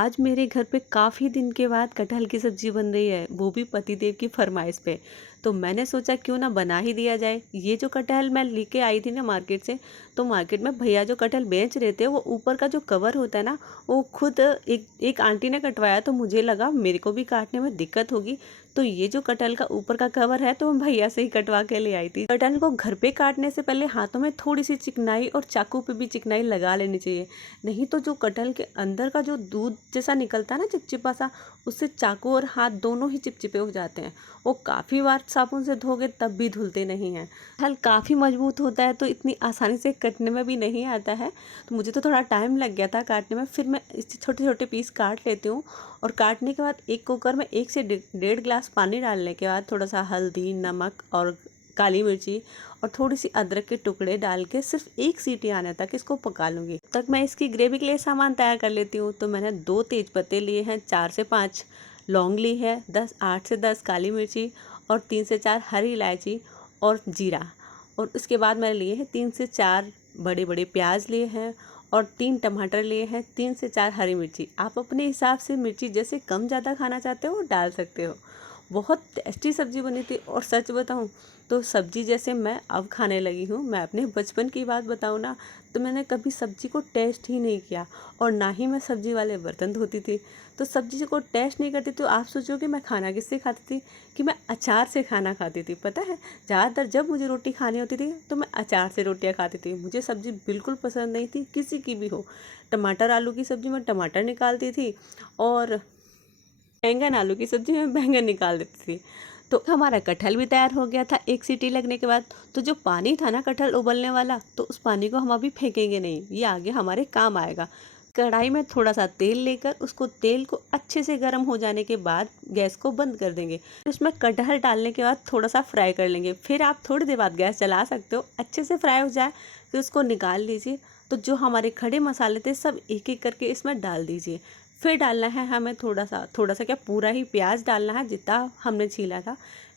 आज मेरे घर पे काफ़ी दिन के बाद कटहल की सब्जी बन रही है, वो भी पतिदेव की फरमाइश पे। तो मैंने सोचा क्यों ना बना ही दिया जाए। ये जो कटहल मैं लेके आई थी ना मार्केट से, तो मार्केट में भैया जो कटहल बेच रहे थे वो ऊपर का जो कवर होता है ना, वो खुद एक एक आंटी ने कटवाया। तो मुझे लगा मेरे को भी काटने में दिक्कत होगी, तो ये जो कटहल का ऊपर का कवर है तो मैं भैया से ही कटवा के ले आई थी। कटहल को घर पे काटने से पहले हाथों में थोड़ी सी चिकनाई और चाकू पे भी चिकनाई लगा लेनी चाहिए, नहीं तो जो कटहल के अंदर का जो दूध जैसा निकलता है ना चिपचिपा सा, उससे चाकू और हाथ दोनों ही चिपचिपे हो जाते हैं। वो काफ़ी बार साबुन से धोगे तब भी धुलते नहीं हैं। कटहल काफ़ी मजबूत होता है तो इतनी आसानी से कटने में भी नहीं आता है, तो मुझे तो थोड़ा टाइम लग गया था काटने में। फिर मैं इससे छोटे छोटे पीस काट लेती हूँ और काटने के बाद एक कुकर में 1 से 1.5 गिलास पानी डालने के बाद थोड़ा सा हल्दी, नमक और काली मिर्ची और थोड़ी सी अदरक के टुकड़े डाल के सिर्फ 1 सीटी आने तक इसको पका लूँगी। तब तक मैं इसकी ग्रेवी के लिए सामान तैयार कर लेती हूँ। तो मैंने 2 तेज पत्ते लिए हैं, 4 से 5 लौंग ली है, 8 से 10 काली मिर्ची और 3 से 4 हरी इलायची और जीरा। और उसके बाद मैंने लिए हैं 3 से 4 बड़े बड़े प्याज लिए हैं और 3 टमाटर लिए हैं, 3 से 4 हरी मिर्ची। आप अपने हिसाब से मिर्ची जैसे कम ज़्यादा खाना चाहते हो डाल सकते हो। बहुत टेस्टी सब्जी बनी थी और सच बताऊं तो सब्जी जैसे मैं अब खाने लगी हूँ। मैं अपने बचपन की बात बताऊँ ना, तो मैंने कभी सब्जी को टेस्ट ही नहीं किया और ना ही मैं सब्जी वाले बर्तन धोती थी। तो सब्जी को टेस्ट नहीं करती तो आप सोचो कि मैं खाना किससे खाती थी, कि मैं अचार से खाना खाती थी। पता है, ज़्यादातर जब मुझे रोटी खानी होती थी तो मैं अचार से रोटियाँ खाती थी। मुझे सब्जी बिल्कुल पसंद नहीं थी, किसी की भी हो। टमाटर आलू की सब्जी में टमाटर निकालती थी और बैंगन आलू की सब्जी में बैंगन निकाल देती थी। तो हमारा कटहल भी तैयार हो गया था 1 सीटी लगने के बाद। तो जो पानी था ना कटहल उबलने वाला, तो उस पानी को हम अभी फेंकेंगे नहीं, ये आगे हमारे काम आएगा। कढ़ाई में थोड़ा सा तेल लेकर उसको तेल को अच्छे से गर्म हो जाने के बाद गैस को बंद कर देंगे। उसमें कटहल डालने के बाद थोड़ा सा फ्राई कर लेंगे। फिर आप थोड़ी देर बाद गैस चला सकते हो, अच्छे से फ्राई हो जाए फिर उसको निकाल लीजिए। तो जो हमारे खड़े मसाले थे सब एक एक करके इसमें डाल दीजिए। फिर डालना है हमें थोड़ा सा क्या पूरा ही प्याज डालना है जितना हमने छीला था।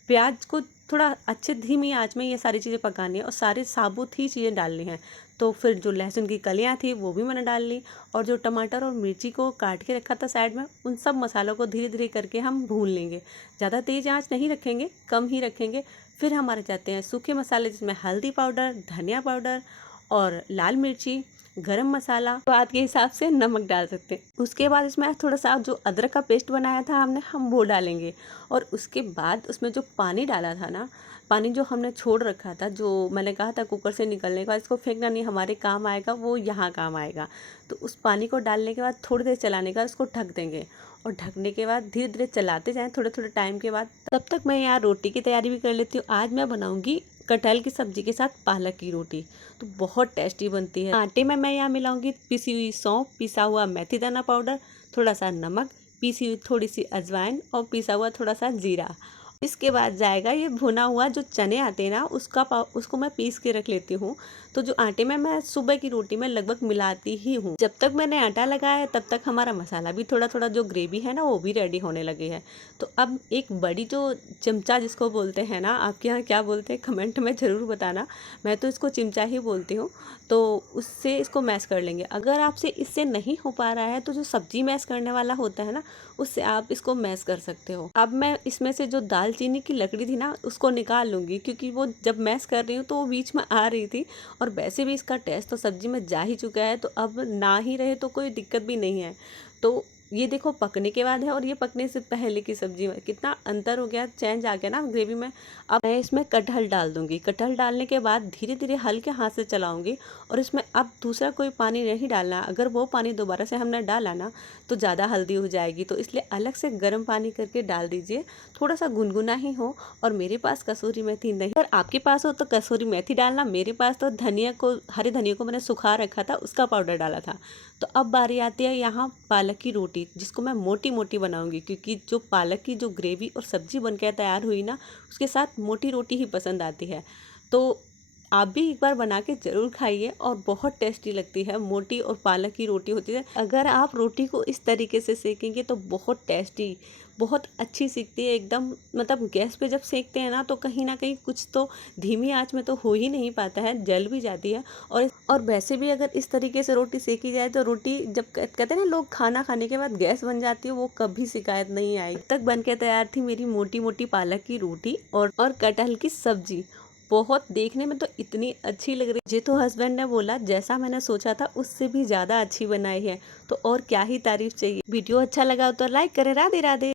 प्याज को थोड़ा अच्छे धीमी आंच में ये सारी चीज़ें पकानी है और सारे साबुत ही चीज़ें डालनी हैं। तो फिर जो लहसुन की कलियाँ थी वो भी मैंने डाल ली और जो टमाटर और मिर्ची को काट के रखा था साइड में, उन सब मसालों को धीरे धीरे करके हम भून लेंगे। ज़्यादा तेज़ आंच नहीं रखेंगे, कम ही रखेंगे। फिर हमारे जाते हैं सूखे मसाले, जिसमें हल्दी पाउडर, धनिया पाउडर और लाल मिर्ची, गरम मसाला, स्वाद के हिसाब से नमक डाल सकते हैं। उसके बाद इसमें थोड़ा सा जो अदरक का पेस्ट बनाया था हमने, हम वो डालेंगे। और उसके बाद उसमें जो पानी डाला था ना, पानी जो हमने छोड़ रखा था, जो मैंने कहा था कुकर से निकलने के बाद इसको फेंकना नहीं, हमारे काम आएगा, वो यहाँ काम आएगा। तो उस पानी को डालने के बाद थोड़ी देर चलाने का उसको ढक देंगे और ढकने के बाद धीरे धीरे चलाते जाएं थोड़े थोड़े टाइम के बाद। तब तक मैं यहाँ रोटी की तैयारी भी कर लेती हूँ। आज मैं बनाऊँगी कटहल की सब्जी के साथ पालक की रोटी, तो बहुत टेस्टी बनती है। आटे में मैं यहाँ मिलाऊंगी पिसी हुई सौंफ, पिसा हुआ मेथी दाना पाउडर, थोड़ा सा नमक, पीसी हुई थोड़ी सी अजवाइन और पिसा हुआ थोड़ा सा जीरा। इसके बाद जाएगा ये भुना हुआ जो चने आते हैं ना, उसको मैं पीस के रख लेती हूँ। तो जो आटे में मैं सुबह की रोटी में लगभग मिलाती ही हूँ। जब तक मैंने आटा लगाया है तब तक हमारा मसाला भी थोड़ा थोड़ा जो ग्रेवी है ना वो भी रेडी होने लगी है। तो अब एक बड़ी जो चमचा जिसको बोलते हैं ना, आपके यहाँ क्या बोलते हैं कमेंट में ज़रूर बताना, मैं तो इसको चिमचा ही बोलती हूँ। तो उससे इसको मैश कर लेंगे। अगर आपसे इससे नहीं हो पा रहा है तो जो सब्जी मैश करने वाला होता है ना, उससे आप इसको मैश कर सकते हो। अब मैं इसमें से जो दालचीनी की लकड़ी थी ना उसको निकाल लूँगी, क्योंकि वो जब मैश कर रही हूँ तो वो बीच में आ रही थी और वैसे भी इसका टेस्ट तो सब्जी में जा ही चुका है, तो अब ना ही रहे तो कोई दिक्कत भी नहीं है। तो ये देखो पकने के बाद है और ये पकने से पहले की सब्जी में कितना अंतर हो गया, चेंज आ गया ना ग्रेवी में। अब मैं इसमें कटहल डाल दूंगी। कटहल डालने के बाद धीरे धीरे हल्के हाथ से चलाऊंगी और इसमें अब दूसरा कोई पानी नहीं डालना। अगर वो पानी दोबारा से हमने डाला ना तो ज़्यादा हल्दी हो जाएगी, तो इसलिए अलग से गर्म पानी करके डाल दीजिए, थोड़ा सा गुनगुना ही हो। और मेरे पास कसूरी मेथी नहीं, अगर आपके पास हो तो कसूरी मेथी डालना। मेरे पास तो हरे धनिया को मैंने सुखा रखा था, उसका पाउडर डाला था। तो अब बारी आती है यहाँ पालक की रोटी, जिसको मैं मोटी मोटी बनाऊंगी, क्योंकि जो पालक की जो ग्रेवी और सब्जी बनकर तैयार हुई ना, उसके साथ मोटी रोटी ही पसंद आती है। तो आप भी एक बार बना के ज़रूर खाइए और बहुत टेस्टी लगती है। मोटी और पालक की रोटी होती है, अगर आप रोटी को इस तरीके से सेकेंगे तो बहुत टेस्टी, बहुत अच्छी सीखती है एकदम। मतलब गैस पे जब सेकते हैं ना तो कहीं ना कहीं कुछ तो धीमी आंच में तो हो ही नहीं पाता है, जल भी जाती है। और और वैसे भी अगर इस तरीके से रोटी सेकी जाए तो रोटी जब कहते हैं ना लोग खाना खाने के बाद गैस बन जाती है, वो कभी शिकायत नहीं आई। तब तक बन के तैयार थी मेरी मोटी मोटी पालक की रोटी और कटहल की सब्जी। बहुत देखने में तो इतनी अच्छी लग रही, मुझे तो हस्बैंड ने बोला जैसा मैंने सोचा था उससे भी ज्यादा अच्छी बनाई है। तो और क्या ही तारीफ चाहिए। वीडियो अच्छा लगा हो तो लाइक करें। राधे राधे।